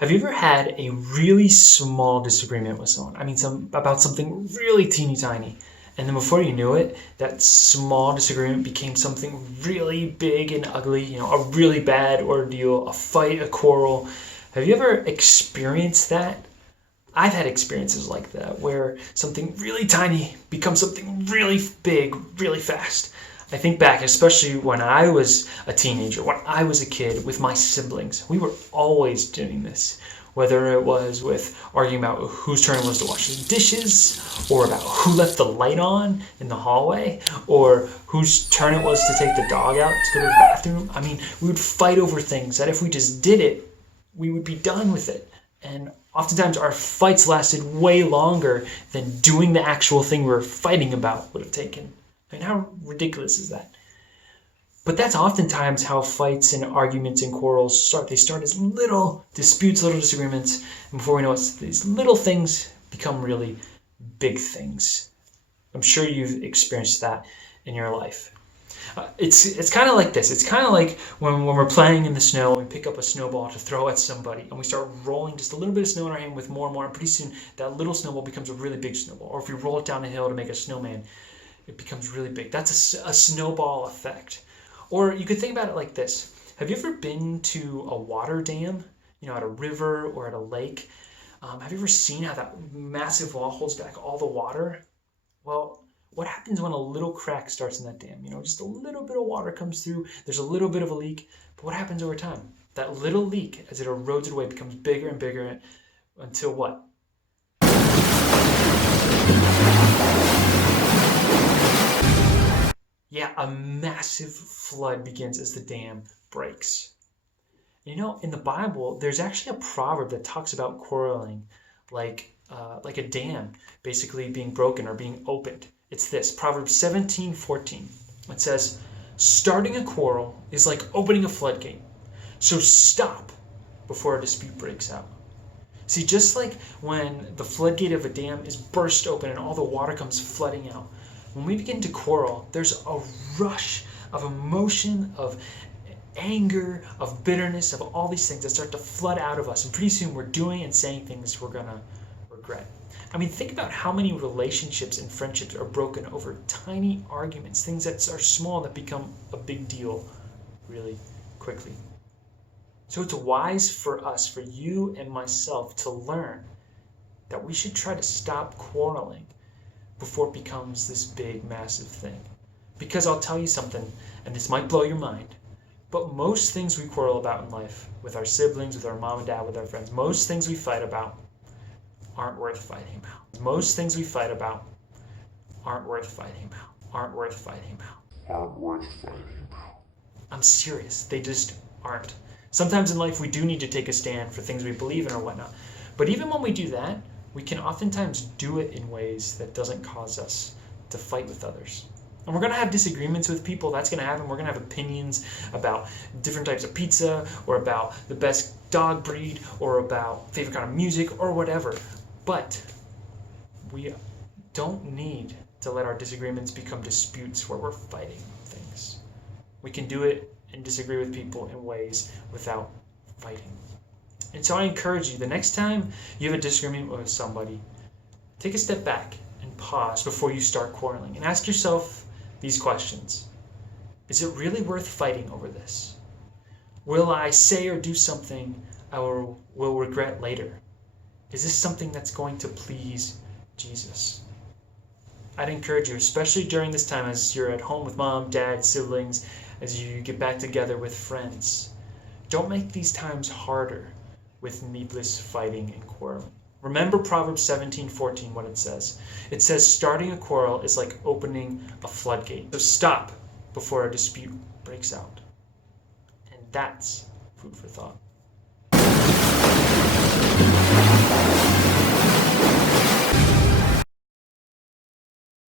Have you ever had a really small disagreement with someone? I mean, about something really teeny tiny. And then before you knew it, that small disagreement became something really big and ugly, a really bad ordeal, a fight, a quarrel. Have you ever experienced that? I've had experiences like that where something really tiny becomes something really big really fast. I think back, especially when I was a teenager, when I was a kid with my siblings. We were always doing this, whether it was with arguing about whose turn it was to wash the dishes, or about who left the light on in the hallway, or whose turn it was to take the dog out to go to the bathroom. I mean, we would fight over things that if we just did it, we would be done with it. And oftentimes our fights lasted way longer than doing the actual thing we were fighting about would have taken. I mean, how ridiculous is that? But that's oftentimes how fights and arguments and quarrels start. They start as little disputes, little disagreements, and before we know it, these little things become really big things. I'm sure you've experienced that in your life. It's kind of like this. It's kind of like when we're playing in the snow and we pick up a snowball to throw at somebody and we start rolling just a little bit of snow in our hand with more and more, and pretty soon that little snowball becomes a really big snowball. Or if we roll it down a hill to make a snowman, it becomes really big. That's a snowball effect. Or you could think about it like this. Have you ever been to a water dam, at a river or at a lake? Have you ever seen how that massive wall holds back all the water? Well, what happens when a little crack starts in that dam? Just a little bit of water comes through, there's a little bit of a leak, but what happens over time? That little leak, as it erodes it away, becomes bigger and bigger until what? Yeah, a massive flood begins as the dam breaks. In the Bible, there's actually a proverb that talks about quarreling like a dam basically being broken or being opened. It's this, Proverbs 17:14. It says, starting a quarrel is like opening a floodgate. So stop before a dispute breaks out. See, just like when the floodgate of a dam is burst open and all the water comes flooding out, when we begin to quarrel, there's a rush of emotion, of anger, of bitterness, of all these things that start to flood out of us. And pretty soon we're doing and saying things we're going to regret. I mean, think about how many relationships and friendships are broken over tiny arguments, things that are small that become a big deal really quickly. So it's wise for us, for you and myself, to learn that we should try to stop quarreling before it becomes this big, massive thing. Because I'll tell you something, and this might blow your mind, but most things we quarrel about in life, with our siblings, with our mom and dad, with our friends, most things we fight about aren't worth fighting about. Most things we fight about aren't worth fighting about. Aren't worth fighting about. Aren't worth fighting about. I'm serious. They just aren't. Sometimes in life we do need to take a stand for things we believe in or whatnot. But even when we do that, we can oftentimes do it in ways that doesn't cause us to fight with others. And we're going to have disagreements with people. That's going to happen. We're going to have opinions about different types of pizza, or about the best dog breed, or about favorite kind of music, or whatever. But we don't need to let our disagreements become disputes where we're fighting things. We can do it and disagree with people in ways without fighting. And so I encourage you, the next time you have a disagreement with somebody, take a step back and pause before you start quarreling and ask yourself these questions. Is it really worth fighting over this? Will I say or do something I will regret later? Is this something that's going to please Jesus? I'd encourage you, especially during this time as you're at home with mom, dad, siblings, as you get back together with friends, don't make these times harder with needless fighting and quarreling. Remember Proverbs 17:14, what it says. It says, starting a quarrel is like opening a floodgate. So stop before a dispute breaks out. And that's food for thought.